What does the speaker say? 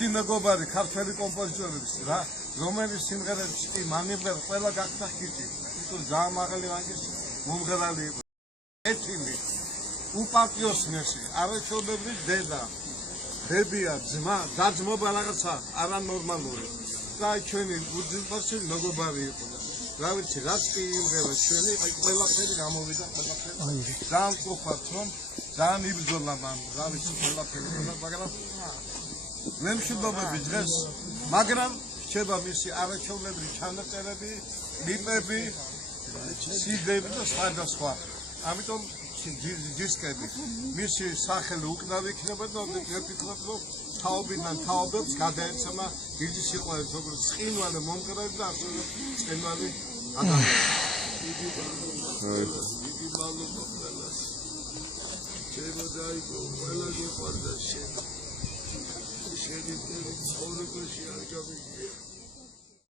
დიდი მეგობარი ქართველი კომპოზიტორების რა რომელიც სიმღერებს კი მანიმღერ ყველა გახდა ჰიტი თუ ძალიან მაღალი რანგის მომღერალი იყო ეთილი უპარტიოსნესი არაჩვეულებრივი დედა დებია ძმა დაძმობა რაღაცა არანორმალური და ჩვენი უძილფარსი მეგობარი იყო რა ვიცი რაც კი იმღერა ჩვენი აი ყველაფერი გამოვიდა ყველაფერი ძალიან გხوارთ რომ ძალიან იბრძოლა მან რა ვიცი ყველაფერი მაგრამ მემშვიდობები დღეს მაგრამ რჩება მისი არაჩვეულებრივი ჩანაწერები კლიპები CD-ები და სხვა ამიტომ დისკები მისი სახელი უკრავი იქნება და მე ვფიქრობ რომ თაობიდან თაობებს გადაეცემა დიდი სიყვარული როგორც ცხინვალე მომღერალი და ასევე ცხინვალე ადამიანი დიდი მადლობა ყველას შემოდაიგო ყველა გიყვარდა შენ შენი ცხოვრებაში არ გამიგია